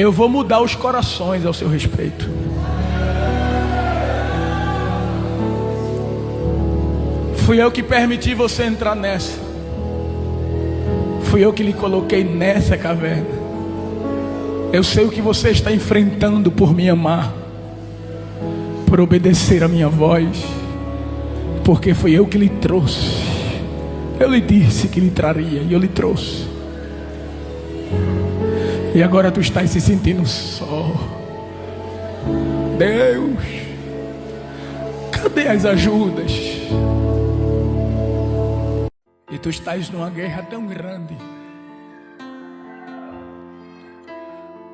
Eu vou mudar os corações ao seu respeito. Fui eu que permiti você entrar nessa. Fui eu que lhe coloquei nessa caverna. Eu sei o que você está enfrentando por me amar, por obedecer a minha voz, porque fui eu que lhe trouxe. Eu lhe disse que lhe traria e eu lhe trouxe. E agora tu estás se sentindo só. Deus, cadê as ajudas? E tu estás numa guerra tão grande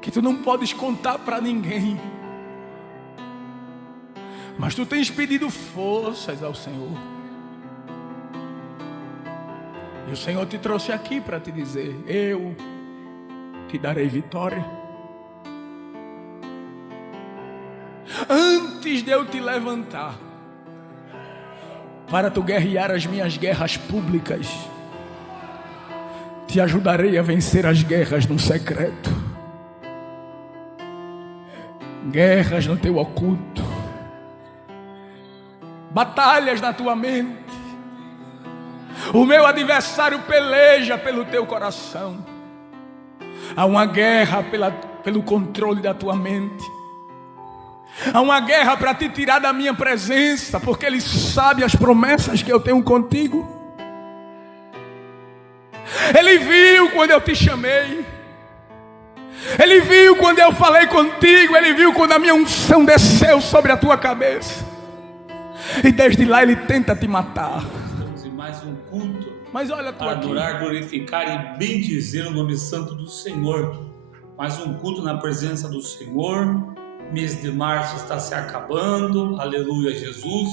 que tu não podes contar para ninguém. Mas tu tens pedido forças ao Senhor. E o Senhor te trouxe aqui para te dizer: eu te darei vitória. Antes de eu te levantar para tu guerrear as minhas guerras públicas, te ajudarei a vencer as guerras no secreto, guerras no teu oculto, batalhas na tua mente. O meu adversário peleja pelo teu coração. Há uma guerra pelo controle da tua mente. Há uma guerra para te tirar da minha presença, porque Ele sabe as promessas que eu tenho contigo. Ele viu quando eu te chamei. Ele viu quando eu falei contigo. Ele viu quando a minha unção desceu sobre a tua cabeça. E desde lá Ele tenta te matar. Estamos em mais um culto. Mas olha tu para aqui. adorar, glorificar e bendizer o nome santo do Senhor. Mais um culto na presença do Senhor. Mês de março está se acabando, aleluia Jesus.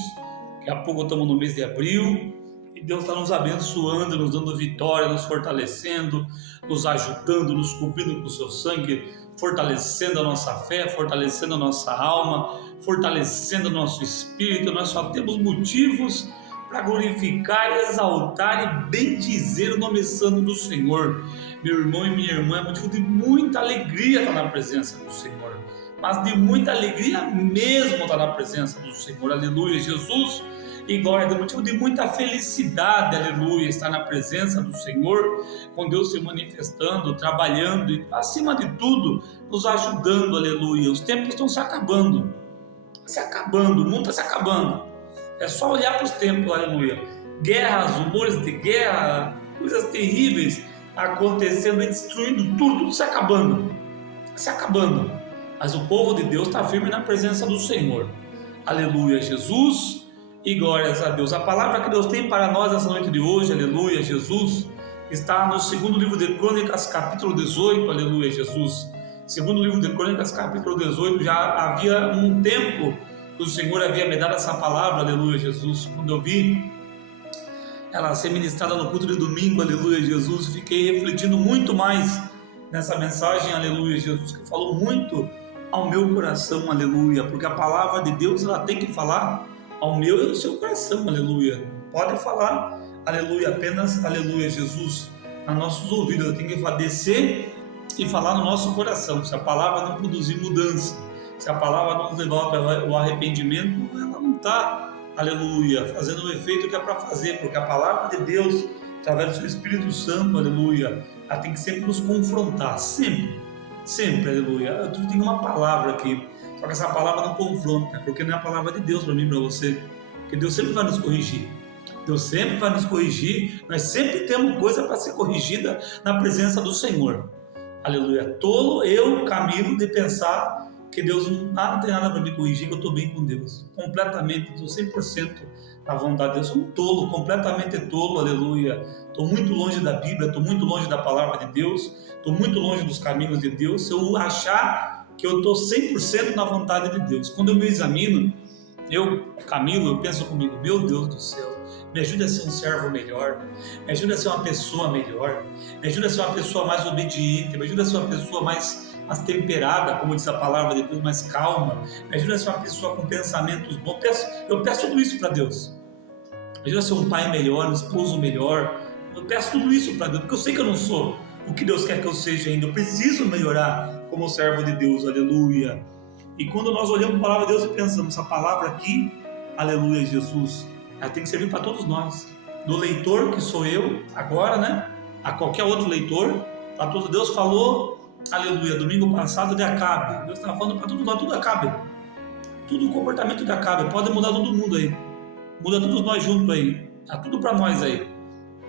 Daqui a pouco estamos no mês de abril e Deus está nos abençoando, nos dando vitória, nos fortalecendo, nos ajudando, nos cobrindo com o seu sangue, fortalecendo a nossa fé, fortalecendo a nossa alma, fortalecendo o nosso espírito. Nós só temos motivos para glorificar, exaltar e bendizer o nome santo do Senhor. Meu irmão e minha irmã, é motivo de muita alegria estar na presença do Senhor. Mas de muita alegria mesmo estar na presença do Senhor, aleluia, Jesus, e glória, de motivo de muita felicidade, aleluia, estar na presença do Senhor, com Deus se manifestando, trabalhando e, acima de tudo, nos ajudando, aleluia. Os tempos estão se acabando, o mundo está se acabando, é só olhar para os tempos, aleluia, guerras, rumores de guerra, coisas terríveis acontecendo e destruindo tudo se acabando, mas o povo de Deus está firme na presença do Senhor. Aleluia, Jesus, e glórias a Deus. A palavra que Deus tem para nós essa noite de hoje, aleluia, Jesus, está no segundo livro de Crônicas, capítulo 18, aleluia, Jesus. Segundo livro de Crônicas, capítulo 18, já havia um tempo que o Senhor havia me dado essa palavra, aleluia, Jesus. Quando eu vi ela ser ministrada no culto de domingo, aleluia, Jesus, fiquei refletindo muito mais nessa mensagem, aleluia, Jesus, que falou muito ao meu coração, aleluia, porque a palavra de Deus, ela tem que falar ao meu e ao seu coração, aleluia, pode falar, aleluia, apenas, aleluia, Jesus, a nossos ouvidos, ela tem que descer e falar no nosso coração. Se a palavra não produzir mudança, se a palavra não nos levar para o arrependimento, ela não está, aleluia, fazendo o efeito que é para fazer, porque a palavra de Deus, através do seu Espírito Santo, aleluia, ela tem que sempre nos confrontar, sempre, aleluia. Eu tenho uma palavra aqui, só que essa palavra não confronta, porque não é a palavra de Deus para mim e para você, porque Deus sempre vai nos corrigir, nós sempre temos coisa para ser corrigida na presença do Senhor, aleluia. Tolo eu, Camilo, de pensar que Deus não tem nada para me corrigir, que eu estou bem com Deus, completamente, estou 100% na vontade de Deus. Sou um tolo, completamente tolo, aleluia. Estou muito longe da Bíblia, estou muito longe da palavra de Deus, estou muito longe dos caminhos de Deus. Se eu achar que eu estou 100% na vontade de Deus, quando eu me examino, Camilo, eu penso comigo: meu Deus do céu, me ajude a ser um servo melhor, me ajude a ser uma pessoa melhor, me ajude a ser uma pessoa mais obediente, me ajude a ser uma pessoa mais temperada, como diz a palavra de Deus, mais calma, me ajuda a ser uma pessoa com pensamentos bons. Eu peço tudo isso para Deus. Me ajuda a ser um pai melhor, um esposo melhor. Eu peço tudo isso para Deus, porque eu sei que eu não sou o que Deus quer que eu seja ainda. Eu preciso melhorar como servo de Deus, aleluia. E quando nós olhamos para a palavra de Deus e pensamos, essa palavra aqui, aleluia, Jesus, ela tem que servir para todos nós, do leitor que sou eu agora, né, a qualquer outro leitor, para todos. Deus falou, aleluia, domingo passado de Acabe, Deus estava falando para tudo nós, tudo Acabe, tudo o comportamento de Acabe, pode mudar todo mundo aí, muda todos nós juntos aí, tá tudo para nós aí,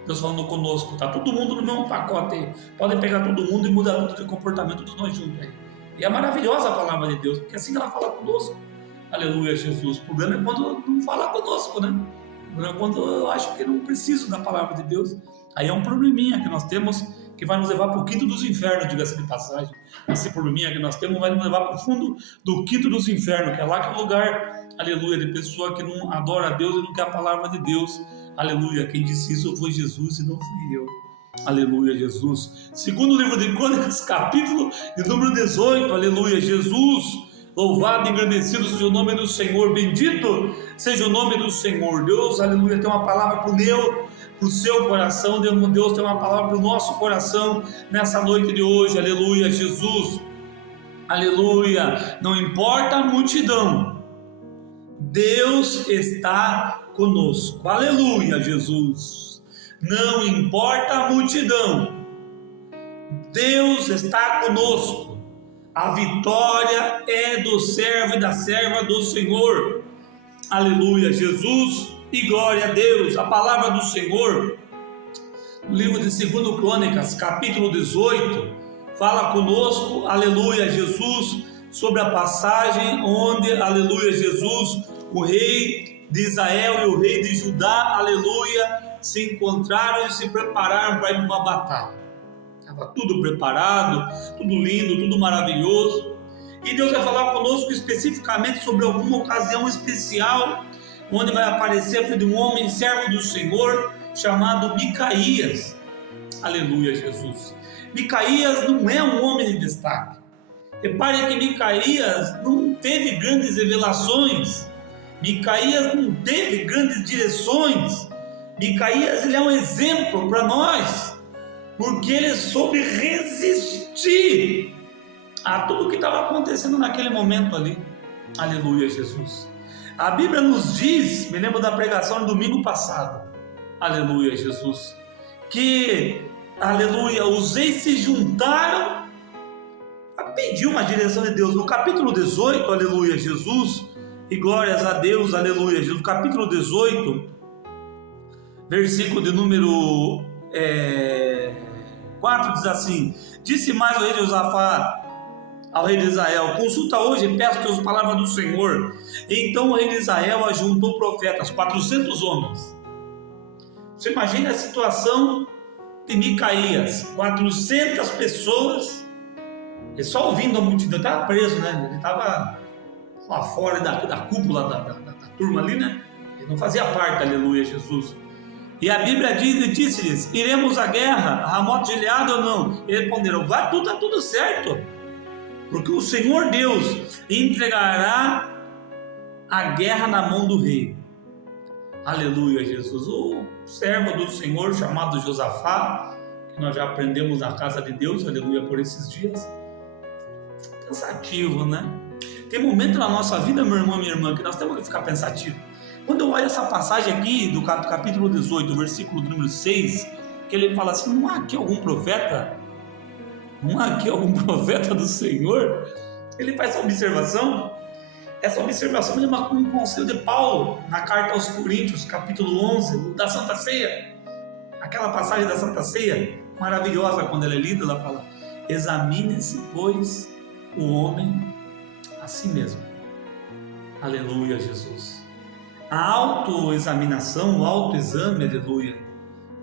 Deus falando conosco, tá todo mundo no mesmo pacote aí, podem pegar todo mundo e mudar tudo de comportamento, todos nós juntos aí. E é maravilhosa a palavra de Deus, porque assim ela fala conosco, aleluia, Jesus. O problema é quando não fala conosco, né? O problema é quando eu acho que não preciso da palavra de Deus, aí é um probleminha que nós temos, que vai nos levar para o quinto dos infernos, diga-se de passagem. Esse probleminha que nós temos vai nos levar para o fundo do quinto dos infernos, que é lá que é o lugar, aleluia, de pessoa que não adora a Deus e não quer a palavra de Deus, aleluia. Quem disse isso foi Jesus e não fui eu, aleluia, Jesus. Segundo livro de Crônicas, capítulo de número 18, aleluia, Jesus, louvado e engrandecido seja o nome do Senhor, bendito seja o nome do Senhor. Deus, aleluia, tem uma palavra para o meu, para o seu coração. Deus tem uma palavra para o nosso coração nessa noite de hoje, aleluia, Jesus, aleluia. Não importa a multidão, Deus está conosco, aleluia, Jesus. Não importa a multidão, Deus está conosco. A vitória é do servo e da serva do Senhor, aleluia, Jesus, e glória a Deus. A palavra do Senhor, no livro de 2 Crônicas, capítulo 18, fala conosco, aleluia, Jesus, sobre a passagem onde, aleluia, Jesus, o rei de Israel e o rei de Judá, aleluia, se encontraram e se prepararam para ir para uma batalha. Estava tudo preparado, tudo lindo, tudo maravilhoso. E Deus vai falar conosco especificamente sobre alguma ocasião especial, onde vai aparecer a filha de um homem servo do Senhor, chamado Micaías. Aleluia, Jesus. Micaías não é um homem de destaque. Repare que Micaías não teve grandes revelações. Micaías não teve grandes direções. Micaías, ele é um exemplo para nós, porque ele soube resistir a tudo que estava acontecendo naquele momento ali. Aleluia, Jesus. A Bíblia nos diz, me lembro da pregação no domingo passado, aleluia, Jesus, que, aleluia, os reis se juntaram para pedir uma direção de Deus. No capítulo 18, aleluia, Jesus, e glórias a Deus, aleluia, Jesus, capítulo 18, versículo de número 4, diz assim: disse mais o rei Josafá ao rei de Israel: consulta hoje e peço as palavras do Senhor. Então o rei de Israel ajuntou profetas, 400 homens. Você imagina a situação de Micaías, 400 pessoas, e só ouvindo a multidão. Ele estava preso, né? Ele estava lá fora da cúpula da turma ali, né? Ele não fazia parte, aleluia, Jesus. E a Bíblia disse-lhes: iremos à guerra, a Ramote de Gileade ou não? E responderam: vai, tudo está tudo certo, porque o Senhor Deus entregará a guerra na mão do rei. Aleluia, Jesus. O servo do Senhor chamado Josafá, que nós já aprendemos na casa de Deus, aleluia, por esses dias, pensativo, né? Tem momento na nossa vida, meu irmão e minha irmã, que nós temos que ficar pensativo. Quando eu olho essa passagem aqui do capítulo 18, versículo número 6, que ele fala assim: não há aqui algum profeta? Não há aqui algum profeta do Senhor? Ele faz essa observação. Essa observação me lembra um conselho de Paulo na carta aos Coríntios, capítulo 11, da Santa Ceia. Aquela passagem da Santa Ceia, maravilhosa, quando ela é lida, ela fala: examine-se, pois, o homem a si mesmo. Aleluia, Jesus. A autoexaminação, o autoexame, aleluia,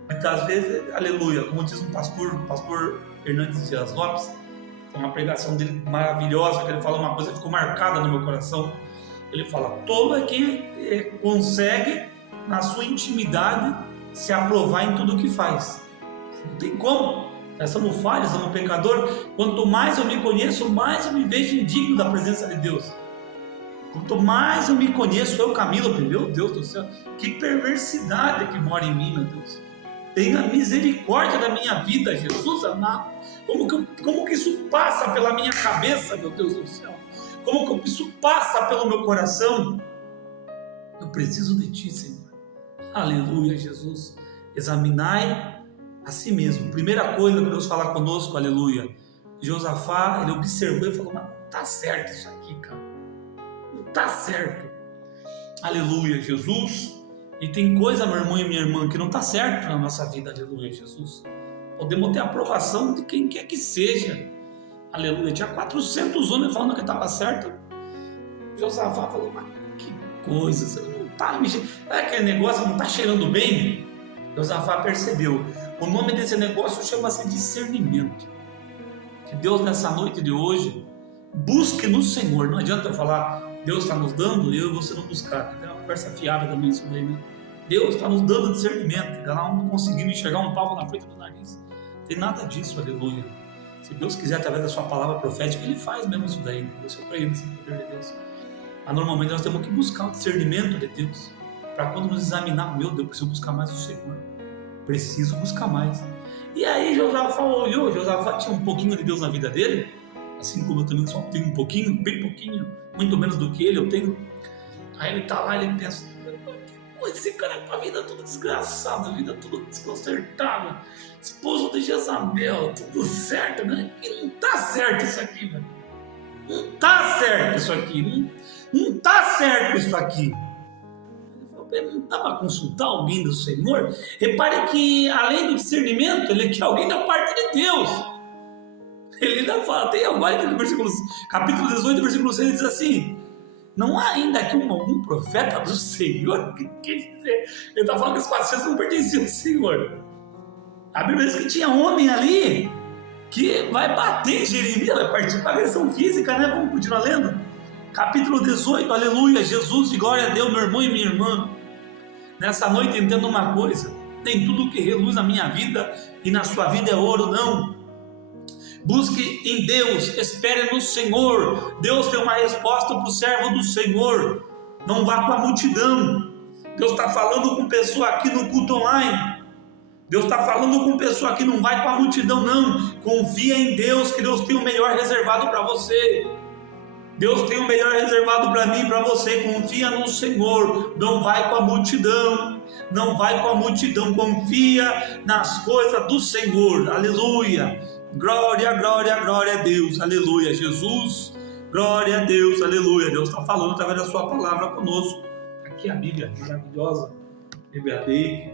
muitas vezes, aleluia, como diz um pastor Hernandes Dias Lopes, tem uma pregação dele maravilhosa, que ele fala uma coisa que ficou marcada no meu coração. Ele fala: tolo é quem consegue, na sua intimidade, se aprovar em tudo que faz. Não tem como. Nós somos falhos, somos pecadores. Quanto mais eu me conheço, mais eu me vejo indigno da presença de Deus. Quanto mais eu me conheço, eu, Camilo, meu Deus do céu, que perversidade que mora em mim, meu Deus. Tenha misericórdia da minha vida, Jesus amado. Como que isso passa pela minha cabeça, meu Deus do céu? Como que isso passa pelo meu coração? Eu preciso de Ti, Senhor. Aleluia, Jesus. Examinai a si mesmo. Primeira coisa que Deus fala conosco, aleluia. Josafá, ele observou e falou, mas não está certo isso aqui, cara. Não está certo. Aleluia, Jesus. E tem coisa, meu irmão e minha irmã, que não está certo na nossa vida, aleluia, Jesus. Podemos ter a aprovação de quem quer que seja. Aleluia. Tinha 400 homens falando que estava certo. Josafá falou, mas que coisa, não está mexendo. É aquele negócio, não está cheirando bem? Josafá percebeu. O nome desse negócio chama-se discernimento. Que Deus, nessa noite de hoje, busque no Senhor. Não adianta eu falar, Deus está nos dando e eu e você não buscar. É uma conversa fiável também isso daí, né? Deus está nos dando discernimento. Nós não conseguimos enxergar um palmo na frente do nariz. Não tem nada disso, aleluia. Se Deus quiser, através da sua palavra profética, Ele faz mesmo isso daí. Eu creio nesse poder de Deus. Mas normalmente nós temos que buscar o discernimento de Deus. Para quando nos examinar, meu Deus, eu preciso buscar mais o Senhor. Preciso buscar mais. E aí Josafá olhou. Josafá tinha um pouquinho de Deus na vida dele. Assim como eu também só tenho um pouquinho, bem pouquinho. Muito menos do que ele eu tenho. Aí ele está lá e ele pensa, esse cara com a vida toda desgraçada, a vida toda desconcertada, esposo de Jezabel, tudo certo, né? E não tá certo isso aqui, velho. Não tá certo isso aqui. Não tá certo isso aqui. Ele não dá para consultar alguém do Senhor? Repare que, além do discernimento, ele quer alguém da parte de Deus. Ele ainda fala, tem agora no capítulo 18, versículo 6, ele diz assim, não há ainda aqui algum profeta do Senhor? O que quer dizer? Ele está falando que os 400 não pertenciam ao Senhor. A Bíblia diz que tinha homem ali que vai bater em Jeremias, vai partir para a agressão física, né? Vamos continuar lendo? Capítulo 18, aleluia, Jesus e glória a Deus, meu irmão e minha irmã. Nessa noite entenda uma coisa, nem tudo que reluz na minha vida e na sua vida é ouro, não. Busque em Deus, espere no Senhor. Deus tem uma resposta para o servo do Senhor. Não vá com a multidão. Deus está falando com pessoa aqui no culto online. Deus está falando com pessoa aqui, não vai com a multidão não. Confia em Deus, que Deus tem o melhor reservado para você. Deus tem o melhor reservado para mim e para você. Confia no Senhor, não vai com a multidão. Não vai com a multidão, confia nas coisas do Senhor. Aleluia. Glória, glória, glória a Deus, aleluia, Jesus, glória a Deus, aleluia. Deus está falando através da sua palavra conosco. Aqui a Bíblia maravilhosa, Bíblia dele,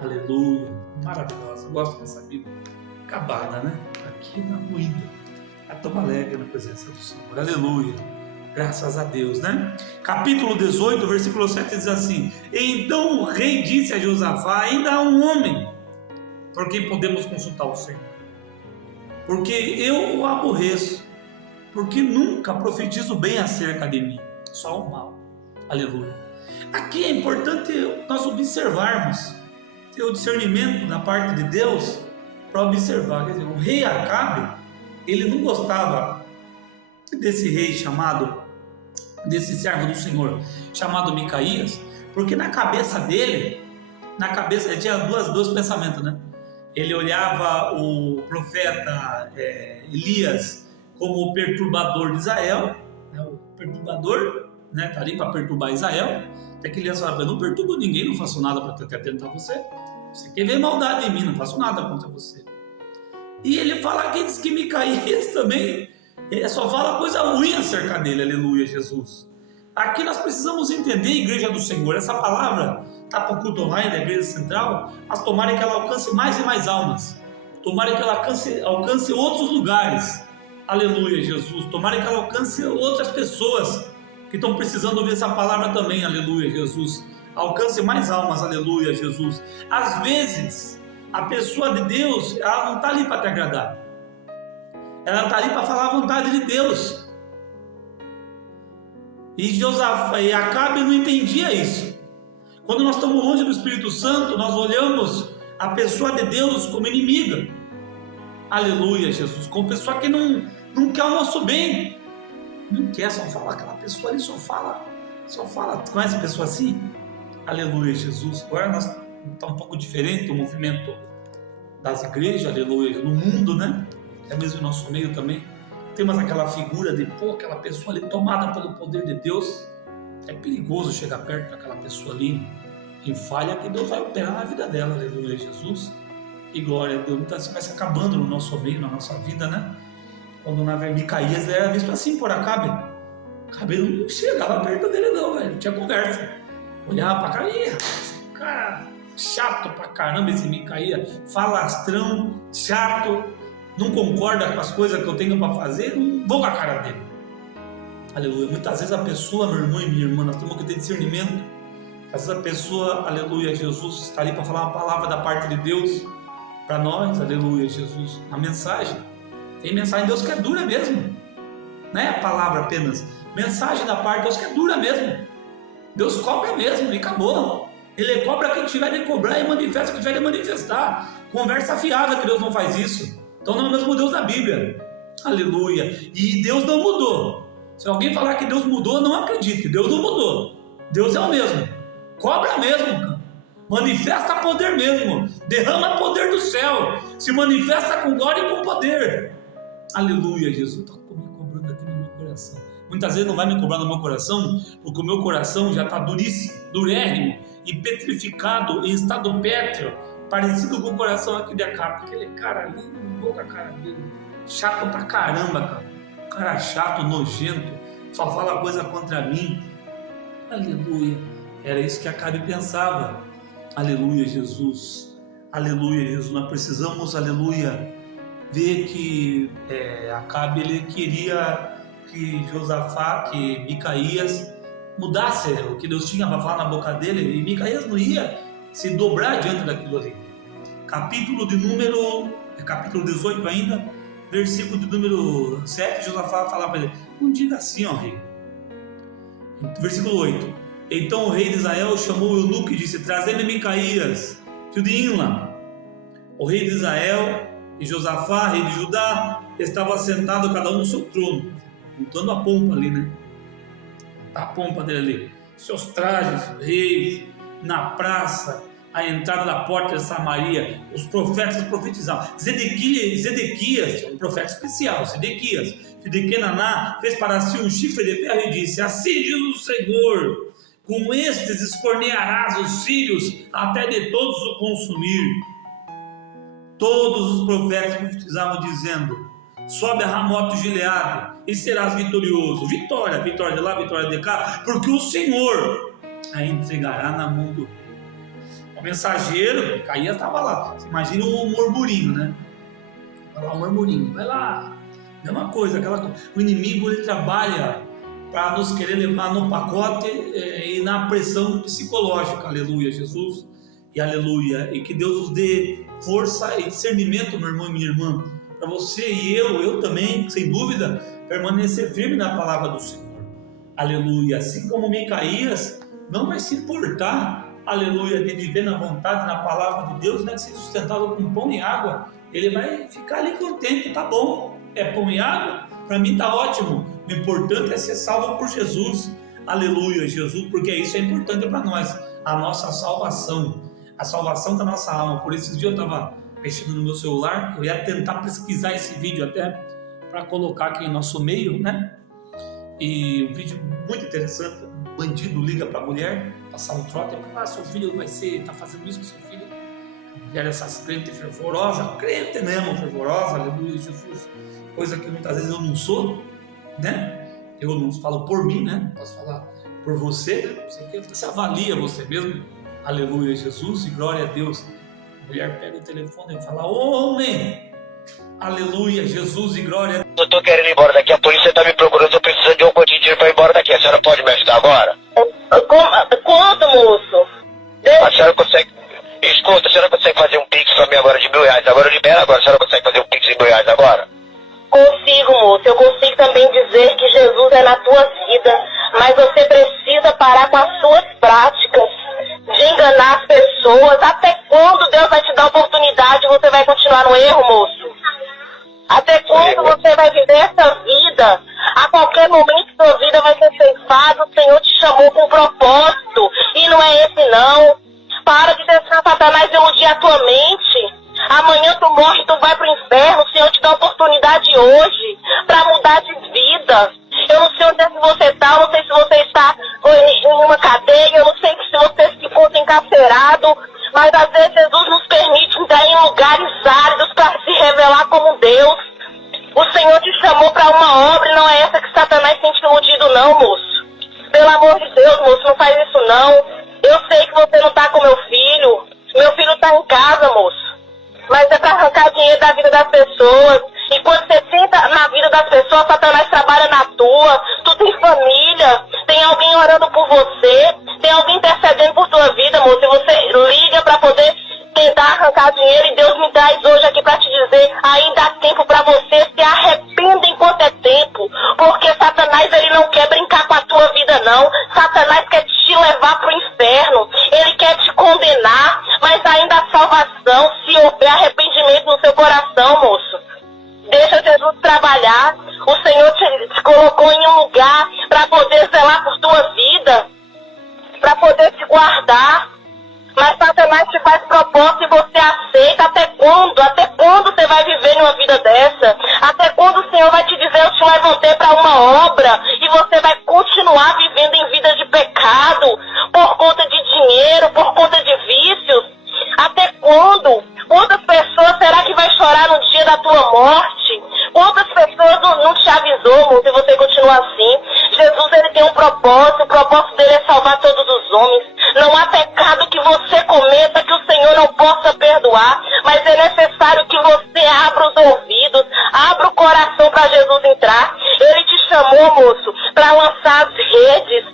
aleluia, maravilhosa. Eu gosto dessa Bíblia acabada, né? Aqui na moída, a tão alegre na presença do Senhor, aleluia, graças a Deus, né? Capítulo 18, versículo 7 diz assim: então o rei disse a Josafá, ainda há um homem por quem podemos consultar o Senhor. Porque eu o aborreço, porque nunca profetizo bem acerca de mim, só o mal, aleluia. Aqui é importante nós observarmos, ter o discernimento da parte de Deus, para observar, quer dizer, o rei Acabe, ele não gostava desse rei chamado, desse servo do Senhor, chamado Micaías, porque na cabeça dele, ele tinha dois pensamentos, né? Ele olhava o profeta Elias como o perturbador de Israel, né? O perturbador, né? Tá ali para perturbar Israel. Até que Elias falava, eu não perturbo ninguém, não faço nada para tentar você. Você quer ver maldade em mim, não faço nada contra você. E ele fala aqui, diz que Micaías também só fala coisa ruim acerca dele, aleluia, Jesus. Aqui nós precisamos entender, igreja do Senhor, essa palavra está para o culto online da igreja central, mas tomara que ela alcance mais e mais almas, tomara que ela alcance outros lugares, aleluia, Jesus, tomara que ela alcance outras pessoas que estão precisando ouvir essa palavra também, aleluia, Jesus, alcance mais almas, aleluia, Jesus. Às vezes, a pessoa de Deus, ela não está ali para te agradar, ela está ali para falar a vontade de Deus. E Josafá e Acabe não entendia isso. Quando nós estamos longe do Espírito Santo, nós olhamos a pessoa de Deus como inimiga. Aleluia, Jesus. Como pessoa que não quer o nosso bem. Não quer, só falar. Aquela pessoa ali só fala. Conhece a pessoa assim? Aleluia, Jesus. Agora nós está um pouco diferente o movimento das igrejas, aleluia, no mundo, né? até mesmo em nosso meio também, temos aquela figura de, aquela pessoa ali tomada pelo poder de Deus. É perigoso chegar perto daquela pessoa ali em falha, que Deus vai operar na vida dela, aleluia, Jesus. E glória a Deus, muitas vezes vai se acabando no nosso meio, na nossa vida, né? Quando na Micaías era visto assim por Acabe. Acabe não chegava perto dele não, velho, não tinha conversa. Olhava pra cá, cara, chato pra caramba esse Micaías, falastrão, chato, não concorda com as coisas que eu tenho pra fazer, não vou com a cara dele. Aleluia. Muitas vezes a pessoa, meu irmão e minha irmã, nós temos que ter discernimento. Às vezes a pessoa, aleluia, Jesus está ali para falar uma palavra da parte de Deus para nós, aleluia, Jesus. A mensagem, tem mensagem de Deus que é dura mesmo, não é a palavra apenas. Mensagem da parte de Deus que é dura mesmo. Deus cobra mesmo e acabou. Ele cobra quem tiver de cobrar e manifesta quem tiver de manifestar. Conversa afiada que Deus não faz isso. Então não é o mesmo Deus da Bíblia. Aleluia. E Deus não mudou. Se alguém falar que Deus mudou, não acredite. Deus não mudou. Deus é o mesmo. Cobra mesmo. Manifesta poder mesmo. Derrama poder do céu. Se manifesta com glória e com poder. Aleluia. Jesus está me cobrando aqui no meu coração. Muitas vezes não vai me cobrar no meu coração, porque o meu coração já está duríssimo, durérrimo e petrificado em estado pétreo, parecido com o coração aqui de Acabe. Aquele cara ali, boca a cara dele. Chato pra caramba, cara. Cara chato, nojento, só fala coisa contra mim. Aleluia. Era isso que Acabe pensava. Aleluia, Jesus. Aleluia, Jesus. Nós precisamos, aleluia, ver que Acabe, ele queria que Josafá, que Micaías mudasse o que Deus tinha para falar na boca dele, e Micaías não ia se dobrar diante daquilo ali. Capítulo 18 ainda, versículo de número 7, Josafá fala para ele, não diga assim, ó rei. Versículo 8, então o rei de Israel chamou o eunuco e disse, trazei-me Micaías, filho de Imla. O rei de Israel e Josafá, rei de Judá, estavam sentados cada um no seu trono, montando a pompa ali, né? A pompa dele ali, seus trajes, reis, na praça, a entrada da porta de Samaria, os profetas profetizavam. Zedequias, um profeta especial, Zedequias, filho de Kenaná, fez para si um chifre de ferro e disse, assim diz o Senhor, com estes escornearás os filhos até de todos o consumir. Todos os profetas profetizavam dizendo, sobe a Ramote Gileade e serás vitorioso. Vitória, vitória de lá, vitória de cá, porque o Senhor a entregará na mão do rei. O mensageiro, Micaías estava lá. Você imagina o murmurinho, né? Vai lá o murmurinho, vai lá. Mesma coisa, o inimigo ele trabalha para nos querer levar no pacote e na pressão psicológica. Aleluia, Jesus. E aleluia. E que Deus nos dê força e discernimento, meu irmão e minha irmã, para você e eu também, sem dúvida, permanecer firme na palavra do Senhor. Aleluia. Assim como Micaías não vai se importar, aleluia, de viver na vontade, na palavra de Deus, né, de ser sustentado com pão e água, ele vai ficar ali contente, tá bom, é pão e água, para mim tá ótimo, o importante é ser salvo por Jesus, aleluia, Jesus, porque isso é importante para nós, a nossa salvação, a salvação da nossa alma. Por esses dias eu estava mexendo no meu celular, eu ia tentar pesquisar esse vídeo até para colocar aqui em nosso meio, né, e um vídeo muito interessante. O bandido liga para a mulher, passar um trote, seu filho vai ser, está fazendo isso com seu filho. A mulher, essas crentes fervorosas, crente mesmo, fervorosa, aleluia, Jesus, coisa que muitas vezes eu não sou, né? Eu não falo por mim, né? Posso falar por você, né? Você avalia você mesmo, aleluia, Jesus, e glória a Deus. A mulher pega o telefone e fala, homem, aleluia, Jesus, e glória a Deus. Eu tô querendo ir embora daqui, a polícia tá me procurando, eu tô precisando de um pouquinho de dinheiro pra ir embora daqui. A senhora pode me ajudar agora? Quanto, moço? A senhora consegue... Escuta, a senhora consegue fazer um pix pra mim agora de R$1.000? Agora eu libero agora, a senhora consegue fazer um pix de R$1.000 agora? Consigo, moço. Eu consigo também dizer que Jesus é na tua vida, mas você precisa parar com as suas práticas de enganar as pessoas. Até quando Deus vai te dar oportunidade e você vai continuar no erro, moço? Até quando você vai viver essa vida? A qualquer momento sua vida vai ser ceifada. O Senhor te chamou com um propósito e não é esse não. Para de deixar Satanás iludir a tua mente. Amanhã tu morre, tu vai pro inferno. O Senhor te dá a oportunidade hoje para mudar de vida. Eu não sei onde é que você está, eu não sei se você está em uma cadeia, eu não sei se você se encontra encarcerado, mas às vezes Jesus nos permite entrar em lugares áridos para se revelar como Deus. O Senhor te chamou para uma obra e não é essa que Satanás tem te iludido não, moço. Pelo amor de Deus, moço, não faz isso não. Eu sei que você não está com meu filho está em casa, moço. Mas é para arrancar dinheiro da vida das pessoas. E quando você tenta na vida das pessoas, Satanás trabalha na tua. Tu tem família, tem alguém orando por você, tem alguém intercedendo por tua vida, moço. E você liga para poder tentar arrancar dinheiro. E Deus me traz hoje aqui para te dizer, ainda há tempo para você. Se arrependa enquanto é tempo. Porque Satanás, ele não quer brincar com a tua vida, não. Satanás quer te levar pro inferno. Ele quer te condenar. Mas ainda há salvação se houver arrependimento no seu coração, moço. Deixa Jesus trabalhar. O Senhor te colocou em um lugar para poder zelar por tua vida, para poder te guardar. Mas Satanás te faz proposta e você aceita. Até quando? Até quando você vai viver numa vida dessa? Até quando o Senhor vai te dizer, eu te levantei para uma obra, e você vai continuar vivendo em vida de pecado, por conta de dinheiro, por conta de vícios? Até quando? Quantas pessoas será que vai chorar no dia da tua morte? Quantas pessoas não te avisou, moço, se você continua assim? Jesus, ele tem um propósito. O propósito dele é salvar todos os homens. Não há pecado que você cometa que o Senhor não possa perdoar. Mas é necessário que você abra os ouvidos, abra o coração para Jesus entrar. Ele te chamou, moço, para lançar as redes,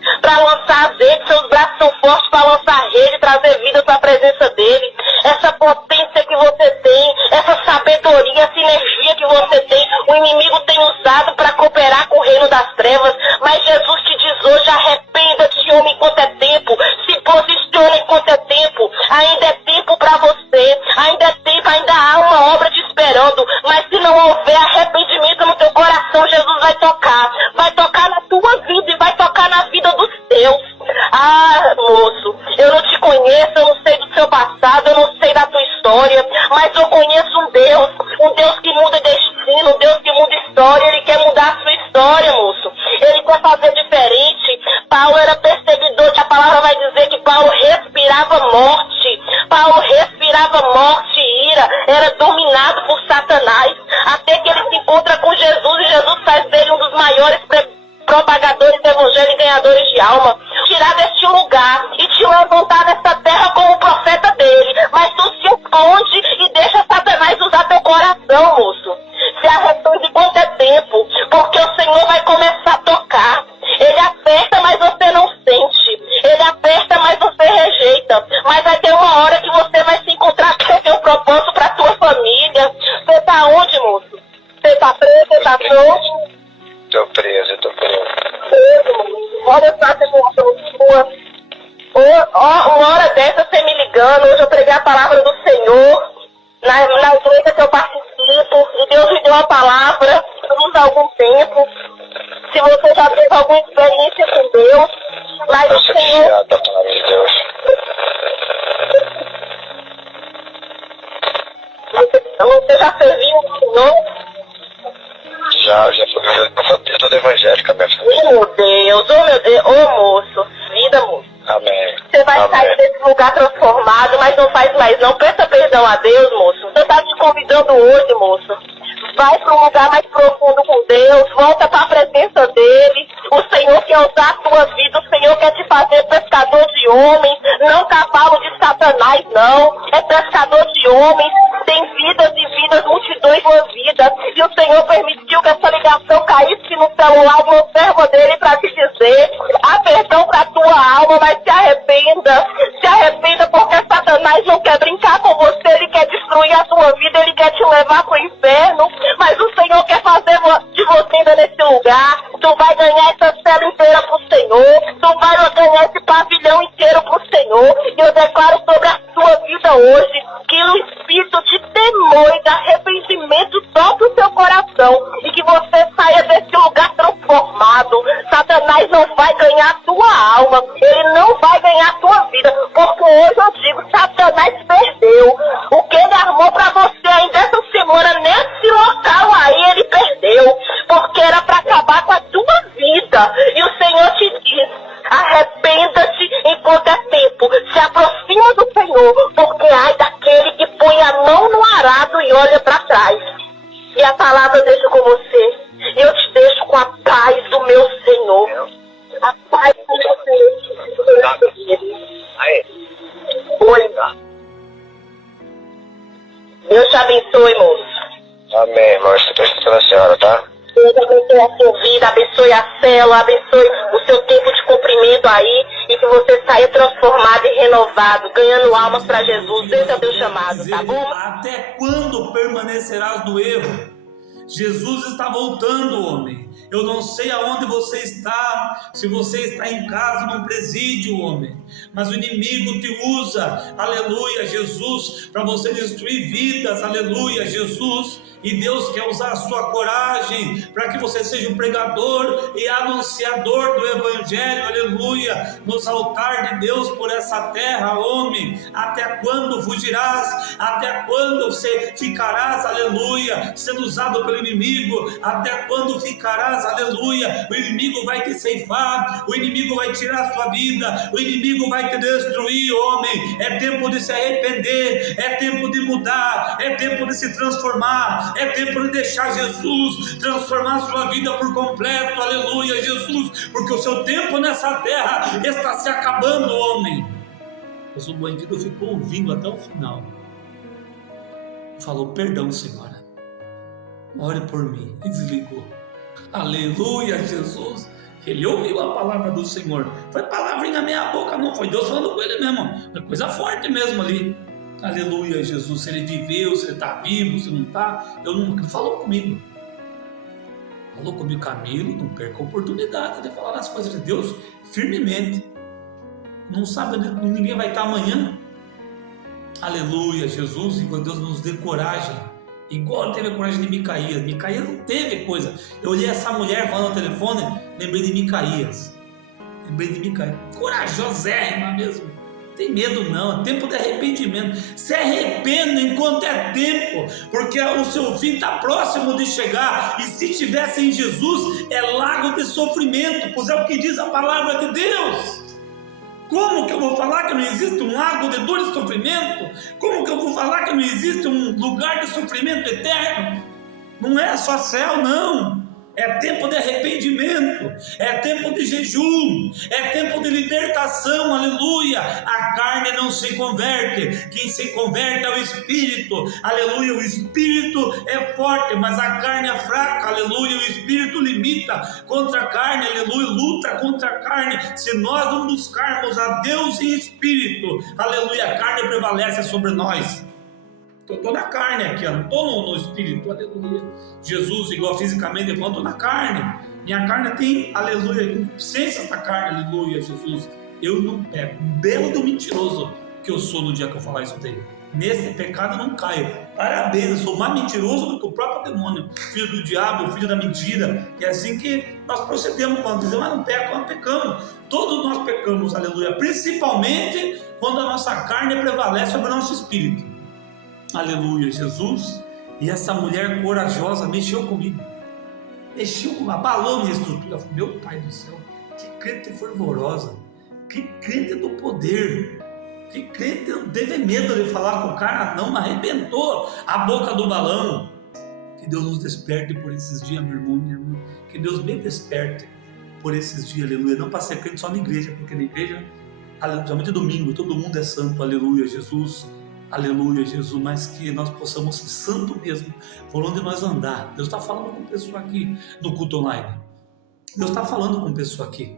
seus braços são fortes para lançar rede, trazer vida para a presença dele. Essa potência que você tem, essa sabedoria, essa energia que você tem, o inimigo tem usado para cooperar com o reino das trevas. Mas Jesus te diz hoje, arrependa-te, homem, enquanto é tempo. Se posicione enquanto é tempo. Ainda é tempo para você. Ainda é tempo, ainda há uma obra te esperando. Mas se não houver arrependimento no teu coração, Jesus vai tocar. Vai tocar na tua vida e vai tocar na vida dos teus. Ah, moço, eu não te conheço, eu não sei do seu passado, eu não sei da tua história, mas eu conheço um Deus que muda destino, um Deus que muda história. Ele quer mudar a sua história, moço. Ele quer fazer diferente. Paulo era perseguidor, a palavra vai dizer que Paulo respirava morte. Paulo respirava morte e ira, era dominado por Satanás, até que ele se encontra com Jesus e Jesus faz dele um dos maiores propagadores do evangelho e ganhadores de alma. Tirar deste lugar e te levantar nessa terra como profeta dele. Mas tu se esconde e deixa Satanás usar teu coração, moço. Se arrepende enquanto é tempo, porque o Senhor vai começar a tocar. Ele aperta, mas você não sente. Ele aperta, mas você rejeita. Mas vai ter uma hora que você vai se encontrar com o teu propósito para tua família. Você tá onde, moço? Você tá preso? Você tá solto? Tô preso. Olha só a situação sua. Uma hora dessa você me ligando. Hoje eu preguei a palavra do Senhor na igreja que eu participo. E Deus me deu a palavra há algum tempo. Se você já teve alguma experiência com Deus, mas o Senhor... Você já serviu o Senhor? Já fui toda evangélica, minha família. Meu Deus, moço, vida, moço. Amém. Você vai sair desse lugar transformado, mas não faz mais não. Peça perdão a Deus, moço. Eu tá te convidando hoje, moço. Vai para um lugar mais profundo com Deus, volta para a presença dele. O Senhor quer usar a tua vida, o Senhor quer te fazer pescador de homens, não cavalo de Satanás, não. É pescador de homens, tem vidas e vidas, multidões de vidas. E o Senhor permitiu que essa ligação caísse no celular de um servo dele para te dizer: há perdão para tua alma, mas se arrependa. Se arrependa, porque Satanás não quer brincar com você, ele quer destruir a tua vida, ele quer te levar para o inferno. Mas o Senhor quer fazer de você ainda nesse lugar. Tu vai ganhar essa cela inteira pro Senhor. Tu vai ganhar esse pavilhão inteiro pro Senhor. E eu declaro sobre a sua vida hoje que o espírito de temor e de arrependimento toque o seu coração. E que você saia desse lugar transformado. Satanás não vai ganhar a tua alma. Ele não vai ganhar a tua vida. Porque hoje eu digo, Satanás perdeu. O que ele armou pra você palavra eu deixo com você. Eu te deixo com a paz do meu Senhor. A paz do meu Senhor. Aí. Oi. Deus te abençoe, moço. Amém, irmão. Estou escutando a senhora, tá? Deus abençoe a sua vida, abençoe a célula, abençoe o seu tempo de cumprimento aí e que você saia transformado e renovado, ganhando almas para Jesus. Esse é o teu chamado, tá bom? Até quando permanecerás no erro? Jesus está voltando, homem. Eu não sei aonde você está, se você está em casa, num presídio, homem. Mas o inimigo te usa, aleluia, Jesus, para você destruir vidas, aleluia, Jesus. E Deus quer usar a sua coragem para que você seja um pregador e anunciador do Evangelho, aleluia, nos altares de Deus por essa terra, homem. Até quando fugirás? Até quando você ficarás, aleluia, sendo usado pelo inimigo? Até quando ficarás, aleluia? O inimigo vai te ceifar, o inimigo vai tirar a sua vida, o inimigo vai te destruir, homem. É tempo de se arrepender, é tempo de mudar, é tempo de se transformar. É tempo de deixar Jesus transformar a sua vida por completo, aleluia, Jesus, porque o seu tempo nessa terra está se acabando, homem. Mas o bandido ficou ouvindo até o final e falou: perdão, senhora, ore por mim, e desligou. Aleluia, Jesus. Ele ouviu a palavra do Senhor, foi palavrinha na minha boca, não foi Deus falando com ele mesmo, foi coisa forte mesmo ali. Aleluia, Jesus. Se ele viveu, se ele está vivo, se não está, ele falou comigo. Falou comigo, Camilo, não perca a oportunidade de falar as coisas de Deus firmemente. Não sabe onde ninguém vai estar amanhã. Aleluia, Jesus. E quando Deus nos dê coragem, igual teve a coragem de Micaías. Micaías não teve coisa. Eu olhei essa mulher falando no telefone, lembrei de Micaías. Corajosérrima mesmo. Tem medo não, é tempo de arrependimento. Se arrependa enquanto é tempo, porque o seu fim está próximo de chegar. E se estivesse em Jesus, é lago de sofrimento, pois é o que diz a palavra de Deus. Como que eu vou falar que não existe um lago de dor e sofrimento? Como que eu vou falar que não existe um lugar de sofrimento eterno? Não é só céu, não. É tempo de arrependimento, é tempo de jejum, é tempo de libertação, aleluia. A carne não se converte, quem se converte é o Espírito, aleluia. O Espírito é forte, mas a carne é fraca, aleluia. O Espírito limita contra a carne, aleluia, luta contra a carne. Se nós não buscarmos a Deus em Espírito, aleluia, a carne prevalece sobre nós. Eu estou na carne aqui, eu não estou no Espírito, aleluia. Jesus, igual fisicamente, eu estou na carne. Minha carne tem, aleluia, concupiscências da carne, aleluia, Jesus. Eu não peco. Belo do mentiroso que eu sou no dia que eu falar isso daí. Nesse pecado eu não caio. Parabéns, eu sou mais mentiroso do que o próprio demônio. Filho do diabo, filho da mentira. E é assim que nós procedemos quando dizemos, mas não peco, nós pecamos. Todos nós pecamos, aleluia. Principalmente quando a nossa carne prevalece sobre o nosso espírito. Aleluia, Jesus. E essa mulher corajosa mexeu comigo, abalou minha estrutura. Meu Pai do céu, que crente fervorosa, que crente do poder, que crente não teve medo de falar com o cara, não arrebentou a boca do balão. Que Deus nos desperte por esses dias, meu irmão, minha irmã. Que Deus me desperte por esses dias, aleluia. Não para ser crente só na igreja, porque na igreja, somente domingo, todo mundo é santo, aleluia, Jesus. Aleluia, Jesus, mas que nós possamos ser santo mesmo, por onde nós andar. Deus está falando com pessoa aqui no culto online. Deus está falando com pessoa aqui.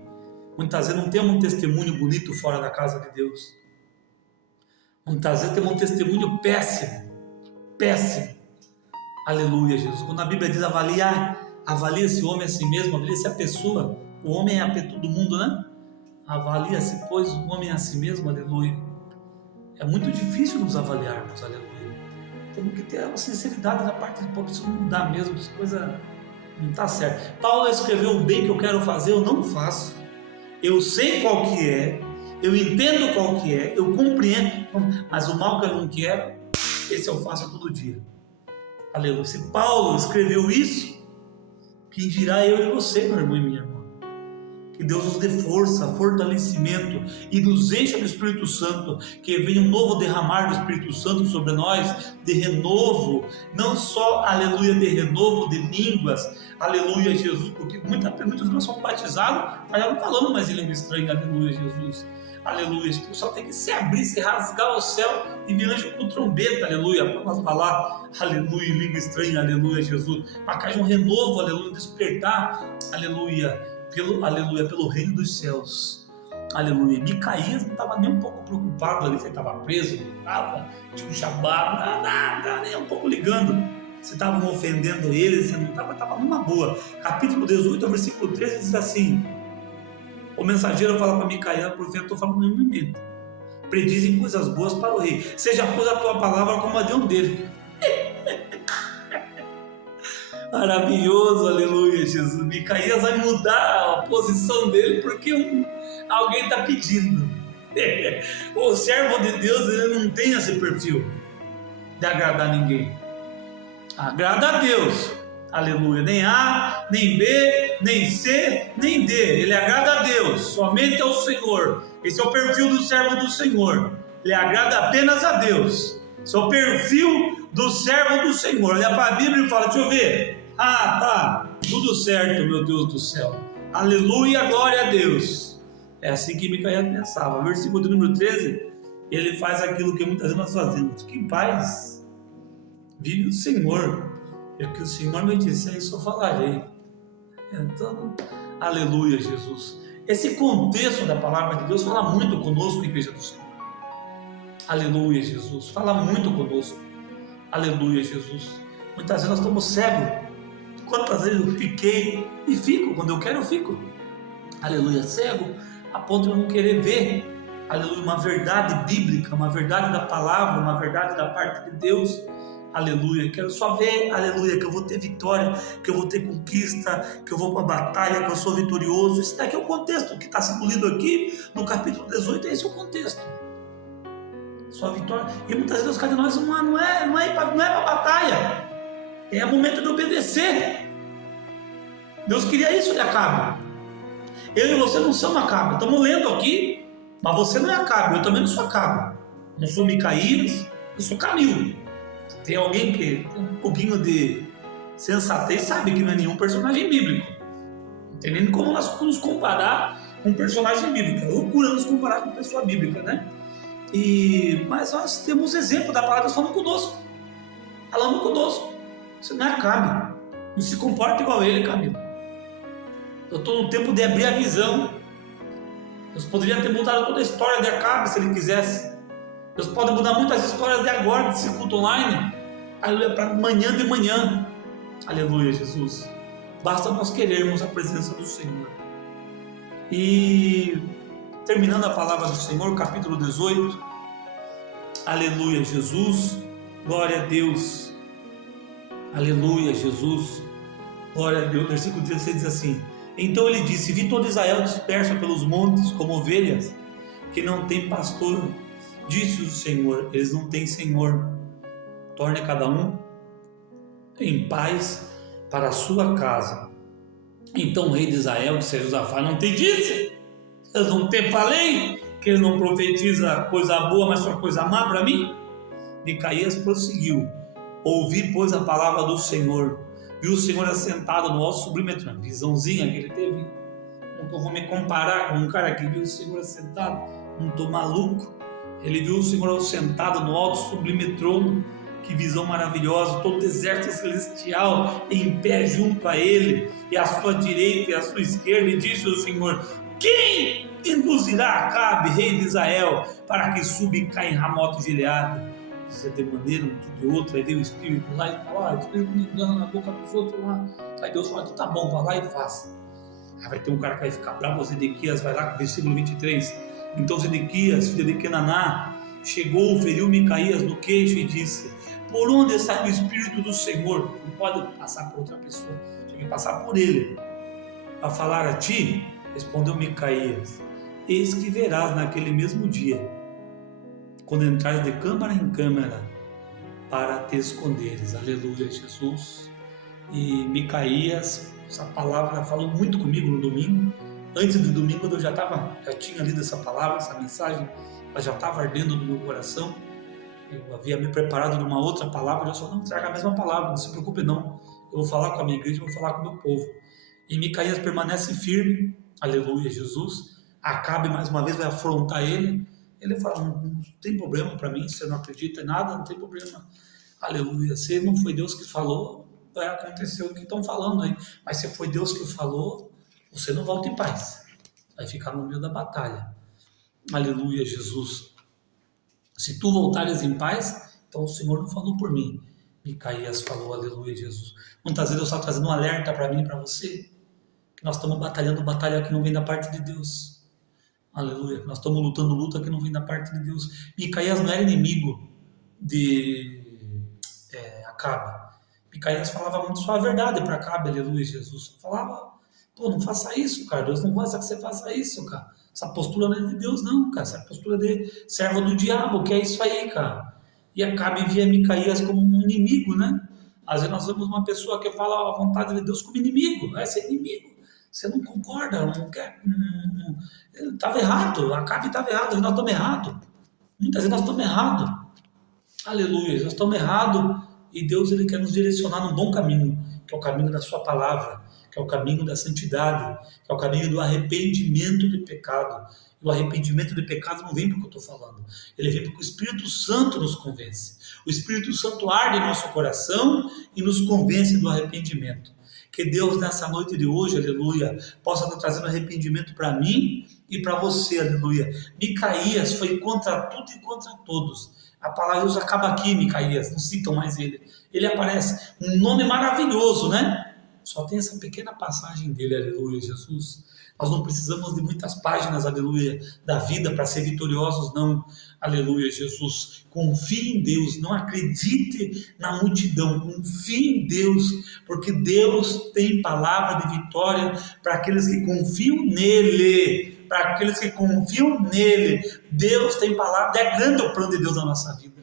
Muitas vezes não temos um testemunho bonito fora da casa de Deus. Muitas vezes temos um testemunho péssimo. Aleluia, Jesus. Quando a Bíblia diz avalia esse homem a si mesmo, avalia-se a pessoa. O homem é todo mundo, né? Avalia-se, pois, o homem a si mesmo, aleluia. É muito difícil nos avaliarmos, aleluia. Temos que ter uma sinceridade da parte de povo, isso não mudar mesmo, essa coisa não está certa. Paulo escreveu: o bem que eu quero fazer, eu não faço. Eu sei qual que é, eu entendo qual que é, eu compreendo, mas o mal que eu não quero, esse eu faço todo dia. Aleluia. Se Paulo escreveu isso, quem dirá eu e você, meu irmão e minha irmã? Que Deus nos dê força, fortalecimento e nos encha do Espírito Santo, que venha um novo derramar do Espírito Santo sobre nós, de renovo, não só, aleluia, de renovo de línguas, aleluia, Jesus, porque muitos de nós somos batizados, mas já não falando mais em língua estranha, aleluia, Jesus, aleluia, o céu tem que se abrir, se rasgar o céu e vir anjo com trombeta, aleluia, para nós falar, aleluia, em língua estranha, aleluia, Jesus, para que haja um renovo, aleluia, despertar, aleluia, pelo reino dos céus, aleluia. Micaías não estava nem um pouco preocupado ali, você estava preso, tinha um jabá, nada, nem um pouco ligando, se estavam ofendendo ele, você não estava numa boa. Capítulo 18, versículo 13 diz assim: o mensageiro fala para Micaías, profeta, estou falando no momento, predizem coisas boas para o rei, seja pois a tua palavra como a de um dele. Maravilhoso, aleluia, Jesus. Micaías vai mudar a posição dele porque alguém está pedindo. O servo de Deus, ele não tem esse perfil de agradar ninguém. Agrada a Deus, aleluia. Nem A, nem B, nem C, nem D. Ele agrada a Deus, somente ao Senhor. Esse é o perfil do servo do Senhor. Ele agrada apenas a Deus. Esse é o perfil do servo do Senhor. Olha para a Bíblia e fala, deixa eu ver. Tá, tudo certo, meu Deus do céu. Aleluia, glória a Deus. É assim que Micaías pensava. Versículo de número 13, ele faz aquilo que muitas vezes nós fazemos. Que em paz vive o Senhor. E o que o Senhor me disser, isso eu falarei. Então, aleluia, Jesus. Esse contexto da palavra de Deus fala muito conosco, igreja do Senhor. Aleluia, Jesus. Fala muito conosco. Aleluia, Jesus. Muitas vezes nós estamos cegos. Quantas vezes eu fiquei e fico, quando eu quero eu fico, aleluia, cego, a ponto de eu não querer ver, aleluia, uma verdade bíblica, uma verdade da palavra, uma verdade da parte de Deus, aleluia, quero só ver, aleluia, que eu vou ter vitória, que eu vou ter conquista, que eu vou para a batalha, que eu sou vitorioso. Esse daqui é o contexto que está sendo lido aqui no capítulo 18, esse é o contexto, sua vitória. E muitas vezes cada nós não é para a batalha, é momento de obedecer. Deus queria isso de Acabe. Eu e você não somos Acabe. Estamos lendo aqui, mas você não é Acabe. Eu também não sou Acabe. Não sou Micaías, eu sou Camilo. Tem alguém que tem um pouquinho de sensatez, sabe que não é nenhum personagem bíblico. Não tem nem como nós nos comparar com um personagem bíblico. É loucura nos comparar com pessoa bíblica, né? Mas nós temos exemplo da palavra falando conosco. Falando conosco. Você não é Acabe. Não se comporta igual a ele, Camilo. Eu estou no tempo de abrir a visão. Deus poderia ter mudado toda a história de Acabe se ele quisesse. Deus pode mudar muitas histórias de agora, desse culto online. Aleluia, para amanhã de manhã. Aleluia, Jesus. Basta nós querermos a presença do Senhor. E terminando a palavra do Senhor, capítulo 18. Aleluia, Jesus. Glória a Deus. Aleluia, Jesus. Glória a Deus. Versículo 16 diz assim: então ele disse: vi todo Israel disperso pelos montes como ovelhas que não tem pastor. Disse o Senhor: eles não têm Senhor. Torne cada um em paz para a sua casa. Então o rei de Israel disse a Josafá: não te disse? Eu não te falei que ele não profetiza coisa boa, mas só coisa má para mim? Micaías prosseguiu: ouvi, pois, a palavra do Senhor. Viu o Senhor assentado no alto sublime trono. Visãozinha que ele teve. Não vou me comparar com um cara que viu o Senhor assentado. Não estou maluco. Ele viu o Senhor sentado no alto sublime trono. Que visão maravilhosa. Todo o deserto celestial em pé junto a ele. E à sua direita e à sua esquerda. E disse o Senhor: quem induzirá Acabe, rei de Israel, para que suba e caia em Ramote Gileade? De maneira, de outra, aí veio o Espírito lá e fala: o Espírito me engana na boca dos outros lá. Aí Deus fala: tá bom, vai lá e faça. Aí vai ter um cara que vai ficar bravo, Zedequias, vai lá, versículo 23. Então Zedequias, filho de Kenaná, chegou, feriu Micaías no queixo e disse: por onde sai o Espírito do Senhor? Não pode passar por outra pessoa, tem que passar por ele. A falar a ti, respondeu Micaías: eis que verás naquele mesmo dia, quando entrares de câmara em câmara, para te esconderes. Aleluia, Jesus. E Micaías, essa palavra falou muito comigo no domingo, Antes do domingo eu já tinha lido essa palavra, essa mensagem, ela já estava ardendo no meu coração. Eu havia me preparado de uma outra palavra, eu só não traga a mesma palavra, não se preocupe não. Eu vou falar com a minha igreja, eu vou falar com o meu povo. E Micaías permanece firme, aleluia, Jesus. Acabe mais uma vez, vai afrontar ele. Ele fala, não tem problema para mim, você não acredita em nada, não tem problema. Aleluia, se não foi Deus que falou, vai acontecer o que estão falando aí. Mas se foi Deus que falou, você não volta em paz. Vai ficar no meio da batalha. Aleluia, Jesus. Se tu voltares em paz, então o Senhor não falou por mim. Micaías falou, aleluia, Jesus. Muitas vezes Deus está trazendo um alerta para mim e para você, que nós estamos batalhando batalha que não vem da parte de Deus. Aleluia, nós estamos lutando luta que não vem da parte de Deus. Micaías não era inimigo de Acabe. Micaías falava muito só a verdade para Acabe, aleluia, Jesus. Falava, pô, não faça isso, cara, Deus não gosta que você faça isso, cara. Essa postura não é de Deus não, cara, essa postura de servo do diabo, que é isso aí, cara. E Acabe via Micaías como um inimigo, né? Às vezes nós vemos uma pessoa que fala a vontade de Deus como inimigo, é ser inimigo. Você não concorda, não quer. Estava errado, Acabe estava errado, nós estamos errados. Muitas vezes nós estamos errados. Aleluia, nós estamos errados e Deus ele quer nos direcionar num bom caminho, que é o caminho da sua palavra, que é o caminho da santidade, que é o caminho do arrependimento de pecado. E o arrependimento de pecado não vem porque eu estou falando, ele vem porque o Espírito Santo nos convence. O Espírito Santo arde em nosso coração e nos convence do arrependimento. Que Deus nessa noite de hoje, aleluia, possa estar trazendo arrependimento para mim e para você, aleluia. Micaías foi contra tudo e contra todos. A palavra de Deus acaba aqui, Micaías, não citam mais ele. Ele aparece, um nome maravilhoso, né? Só tem essa pequena passagem dele, aleluia, Jesus. Nós não precisamos de muitas páginas, aleluia, da vida para ser vitoriosos, não, aleluia, Jesus. Confie em Deus, não acredite na multidão, confie em Deus, porque Deus tem palavra de vitória para aqueles que confiam nele, para aqueles que confiam nele. Deus tem palavra, é grande o plano de Deus na nossa vida.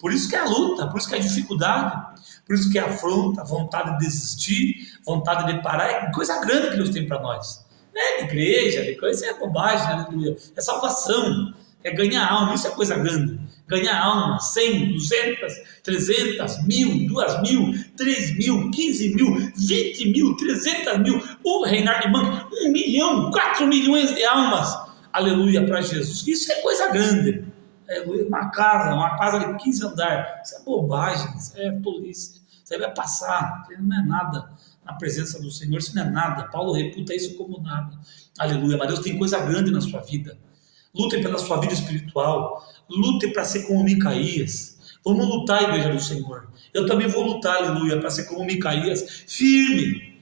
Por isso que é a luta, por isso que é a dificuldade, por isso que é a afronta, vontade de desistir, vontade de parar, é coisa grande que Deus tem para nós. Não é de igreja, de coisa, é bobagem, aleluia. É salvação, é ganhar alma, isso é coisa grande. Ganhar alma, 100, 200, 300, 1.000, 2.000, 3.000, 15.000, 20.000, 300.000, o reinar de banco, 1 milhão, 4 milhões de almas, aleluia, para Jesus. Isso é coisa grande. Uma casa de 15 andares, isso é bobagem, isso é tolice, isso aí vai passar, isso não é nada na presença do Senhor, isso não é nada. Paulo reputa isso como nada, aleluia. Mas Deus tem coisa grande na sua vida. Lute pela sua vida espiritual, lute para ser como Micaías. Vamos lutar, igreja do Senhor. Eu também vou lutar, aleluia, para ser como Micaías, firme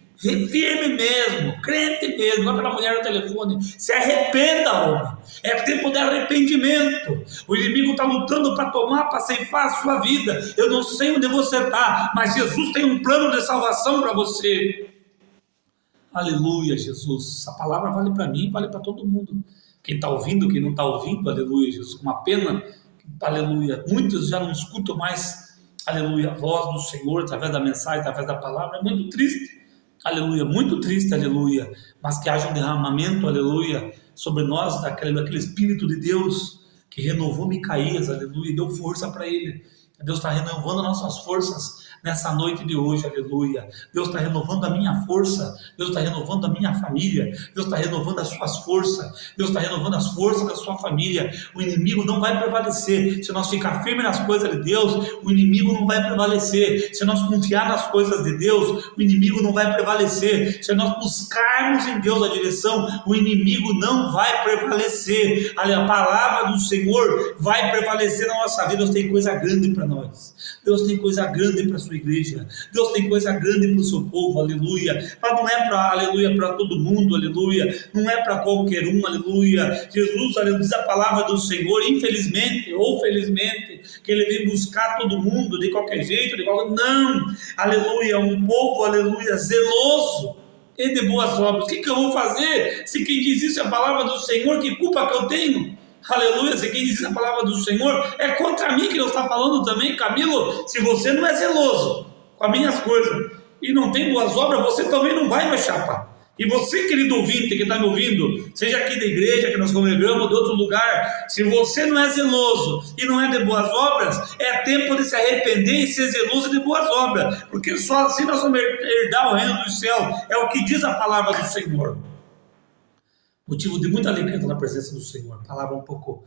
mesmo, crente mesmo. Não é para a mulher no telefone, se arrependa, homem. É tempo de arrependimento. O inimigo está lutando para tomar, para ceifar a sua vida. Eu não sei onde você está, mas Jesus tem um plano de salvação para você. Aleluia, Jesus. Essa palavra vale para mim, vale para todo mundo. Quem está ouvindo, quem não está ouvindo, aleluia, Jesus. Com uma pena, aleluia. Muitos já não escutam mais, aleluia, a voz do Senhor através da mensagem, através da palavra. É muito triste. Aleluia, muito triste, aleluia, mas que haja um derramamento, aleluia, sobre nós, daquele Espírito de Deus, que renovou Micaías, aleluia, e deu força para ele. Deus está renovando nossas forças nessa noite de hoje, aleluia. Deus está renovando a minha força, Deus está renovando a minha família, Deus está renovando as suas forças, Deus está renovando as forças da sua família. O inimigo não vai prevalecer, se nós ficar firmes nas coisas de Deus, o inimigo não vai prevalecer. Se nós confiar nas coisas de Deus, o inimigo não vai prevalecer. Se nós buscarmos em Deus a direção, o inimigo não vai prevalecer. A palavra do Senhor vai prevalecer na nossa vida. Deus tem coisa grande para nós, Deus tem coisa grande para a sua igreja, Deus tem coisa grande para o seu povo, aleluia. Mas não é para, aleluia, para todo mundo, aleluia, não é para qualquer um, aleluia. Jesus, aleluia, diz a palavra do Senhor, infelizmente ou felizmente, que ele vem buscar todo mundo de qualquer jeito, não, aleluia, um povo, aleluia, zeloso e de boas obras. O que eu vou fazer se quem diz isso é a palavra do Senhor? Que culpa que eu tenho? Aleluia, se quem diz a palavra do Senhor é contra mim que Deus está falando também. Camilo, se você não é zeloso com as minhas coisas e não tem boas obras, você também não vai, meu chapa. E você, querido ouvinte que está me ouvindo, seja aqui da igreja que nós congregamos ou de outro lugar, se você não é zeloso e não é de boas obras, é tempo de se arrepender e ser zeloso de boas obras, porque só assim nós vamos herdar o reino do céu. É o que diz a palavra do Senhor. Motivo de muita alegria estar na presença do Senhor. Palavra um pouco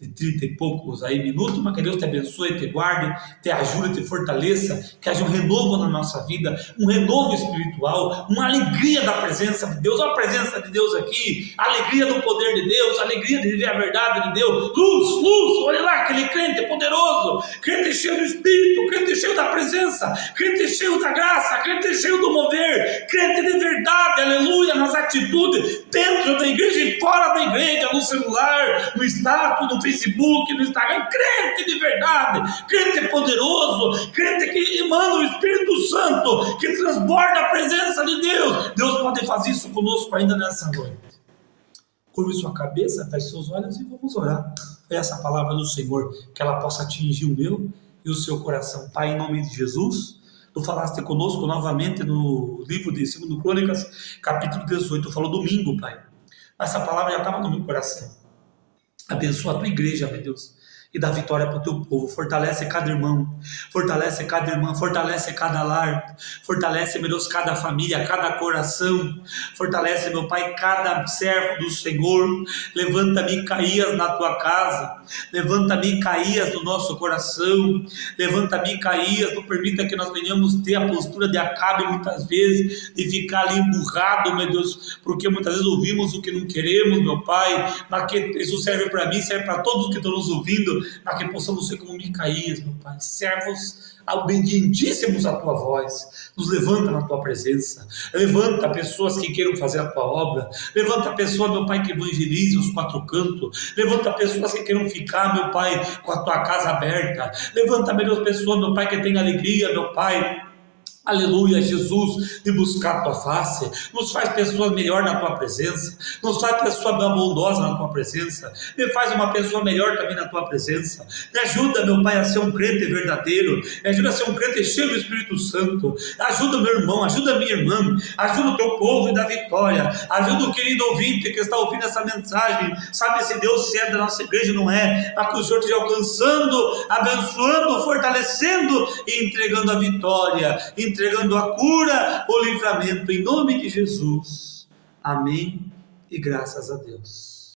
de 30 e poucos aí minutos, mas que Deus te abençoe, te guarde, te ajude, te fortaleça, que haja um renovo na nossa vida, um renovo espiritual, uma alegria da presença de Deus. Olha a presença de Deus aqui, a alegria do poder de Deus, a alegria de viver a verdade de Deus. Luz, olha lá, aquele crente poderoso, crente cheio do Espírito, crente cheio da presença, crente cheio da graça, crente cheio do mover, crente de verdade, aleluia, nas atitudes, dentro da igreja e fora da igreja, no celular, no status, no Facebook, no Instagram, crente de verdade, crente poderoso, crente que emana o Espírito Santo, que transborda a presença de Deus. Deus pode fazer isso conosco ainda nessa noite. Curve sua cabeça, feche seus olhos e vamos orar. Foi essa palavra do Senhor, que ela possa atingir o meu e o seu coração. Pai, em nome de Jesus, Tu falaste conosco novamente no livro de 2 Crônicas, capítulo 18, Tu falou domingo, Pai. Essa palavra já estava no meu coração. Abençoa a tua igreja, meu Deus, e dá vitória para o teu povo. Fortalece cada irmão, fortalece cada irmã, fortalece cada lar, fortalece, meu Deus, cada família, cada coração, fortalece, meu Pai, cada servo do Senhor. Levanta Micaías na tua casa, levanta Micaías no nosso coração, levanta Micaías, não permita que nós venhamos ter a postura de Acabe muitas vezes, de ficar ali emburrado, meu Deus, porque muitas vezes ouvimos o que não queremos, meu Pai, mas que isso serve para mim, serve para todos que estão nos ouvindo, para que possamos ser como Micaías, meu Pai, servos obedientíssimos à tua voz. Nos levanta na tua presença, levanta pessoas que queiram fazer a tua obra, levanta pessoas, meu Pai, que evangelizem os quatro cantos, levanta pessoas que queiram ficar, meu Pai, com a tua casa aberta, levanta, meu Deus, pessoas, meu Pai, que tem alegria, meu Pai, aleluia, Jesus, de buscar a tua face. Nos faz pessoas melhor na tua presença, nos faz pessoa bondosa na tua presença, me faz uma pessoa melhor também na tua presença. Me ajuda, meu Pai, a ser um crente verdadeiro, me ajuda a ser um crente cheio do Espírito Santo. Ajuda meu irmão, ajuda minha irmã, ajuda o teu povo e da vitória, ajuda o querido ouvinte que está ouvindo essa mensagem. Sabe se Deus se é da nossa igreja, não é, para que o Senhor esteja alcançando, abençoando, fortalecendo e entregando a vitória, entregando a cura, o livramento, em nome de Jesus. Amém e graças a Deus.